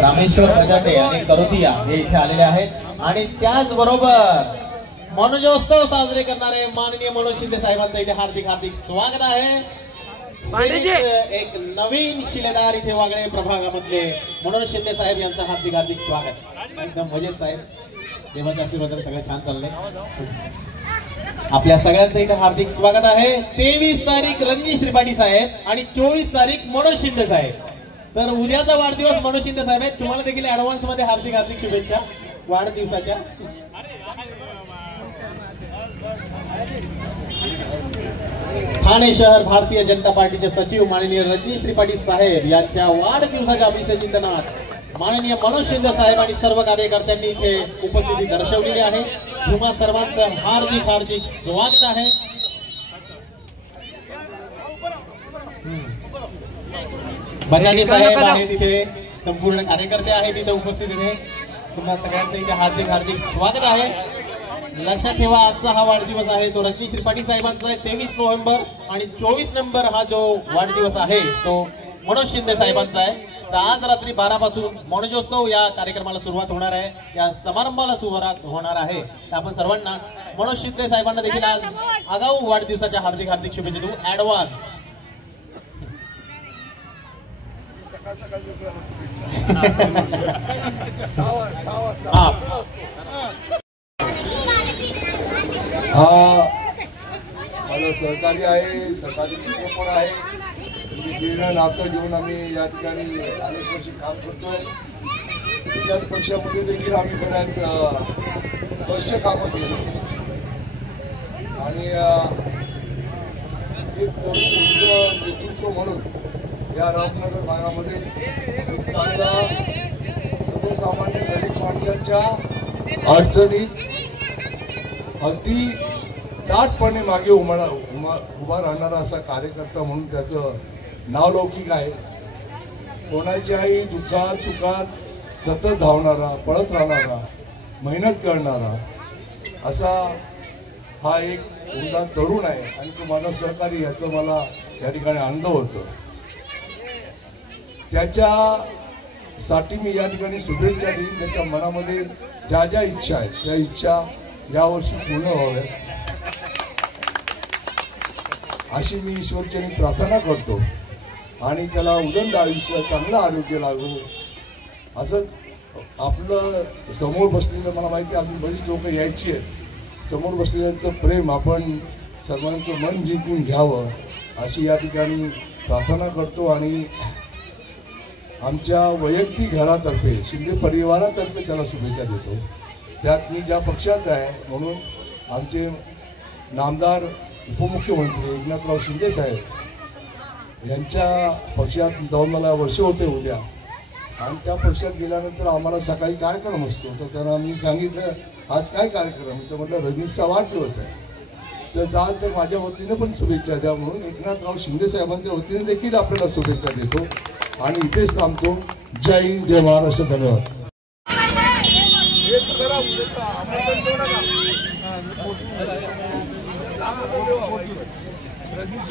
रामेश्वर सजाटे आणि करोतिया हे इथे आलेले आहेत आणि त्याचबरोबर मनोजोत्सव साजरे करणारे माननीय मनोज शिंदे साहेबांचं इथे हार्दिक हार्दिक स्वागत आहे। एक नवीन शिलेदार इथे वागळे प्रभागामधले मनोज शिंदे साहेब यांचं हार्दिक हार्दिक स्वागत। एकदम मजेत साहेब, देवाच्या आशीर्वादाने सगळं छान चाललंय। आपल्या सगळ्यांचं इथे हार्दिक स्वागत आहे। 23 तारीख रणजित त्रिपाठी साहेब आणि 24 तारीख मनोज शिंदे साहेब। तर उद्याचा वाढदिवस मनोज शिंदे साहेब आहेत, तुम्हाला देखील ऍडव्हान्स मध्ये हार्दिक हार्दिक शुभेच्छा वाढदिवसाच्या। ठाणे शहर भारतीय जनता पार्टीचे सचिव माननीय रणजित त्रिपाठी साहेब यांच्या वाढदिवसाच्या अभिषेकानिमित्त माननीय मनोज शिंदे साहेब आणि सर्व कार्यकर्त्यांनी इथे उपस्थिती दर्शवलेली आहे। तुम्हा सर्वांचं हार्दिक हार्दिक स्वागत आहे। बजाजे साहेब आहेत तिथे, संपूर्ण कार्यकर्ते आहेत तिथे उपस्थित आहे। तुम्हा सगळ्यांचं इथे हार्दिक हार्दिक स्वागत आहे। लक्षात ठेवा, आजचा हा वाढदिवस आहे तो रणजित त्रिपाठी साहेबांचा आहे 23 नोव्हेंबर आणि 24 नंबर हा जो वाढदिवस आहे तो मनोज शिंदे साहेबांचा आहे। तर आज रात्री 12 पासून मनोजोत्सव या कार्यक्रमाला सुरुवात होणार आहे, या समारंभाला सुरुवात होणार आहे। तर आपण सर्वांना मनोज शिंदे साहेबांना देखील आज आगाऊ वाढदिवसाच्या हार्दिक हार्दिक शुभेच्छा देऊ ऍडव्हान्स। माझा सहकारी आहे, सहकारी मित्र पण आहे। म्हणजे नातं घेऊन आम्ही या ठिकाणी अनेक वर्ष काम करतोय। त्याच पक्षामध्ये देखील आम्ही बऱ्याच वर्ष कामं केली आणि एक नेतृत्व म्हणून या रामनगर भागामध्ये एक चांगला सर्वसामान्य गरीब माणसाच्या अडचणीत अगदी ताटपणे मागे उभा राहणारा असा कार्यकर्ता म्हणून त्याचं नाव लौकिक आहे। कोणाच्याही दुःखात सुखात सतत धावणारा, पळत राहणारा, मेहनत करणारा असा हा एक उमदा तरुण आहे आणि तो माझा सहकारी, याचं मला या ठिकाणी आनंद होतो। त्याच्यासाठी मी या ठिकाणी शुभेच्छा देईन। त्याच्या मनामध्ये ज्या ज्या इच्छा आहेत त्या इच्छा यावर्षी पूर्ण व्हाव्यात अशी मी ईश्वरचरणी प्रार्थना करतो आणि त्याला उदंड आयुष्य, चांगलं आरोग्य लागो। असंच आपलं समोर बसलेलं, मला माहिती आहे अजून बरीच लोक यायची आहेत, समोर बसलेल्यांचं प्रेम आपण सर्वांचं मन जिंकून घ्यावं अशी या ठिकाणी प्रार्थना करतो आणि आमच्या वैयक्तिक घरातर्फे, शिंदे परिवारातर्फे त्याला शुभेच्छा देतो। त्यात मी ज्या पक्षाचा आहे म्हणून आमचे नामदार उपमुख्यमंत्री एकनाथराव शिंदे साहेब यांच्या पक्षात जाऊन मला वर्ष होते उद्या आणि त्या पक्षात गेल्यानंतर आम्हाला सकाळी कार्यक्रम असतो। तर त्यांना मी सांगितलं आज काय कार्यक्रम, तर म्हटलं रजनीशचा वाढदिवस आहे, तर जा तर माझ्या वतीने पण शुभेच्छा द्या म्हणून एकनाथराव शिंदे साहेबांच्या वतीने देखील आपल्याला शुभेच्छा देतो आणि इथेच थांबतो। जय हिंद, जय महाराष्ट्र, धन्यवाद। रजनीश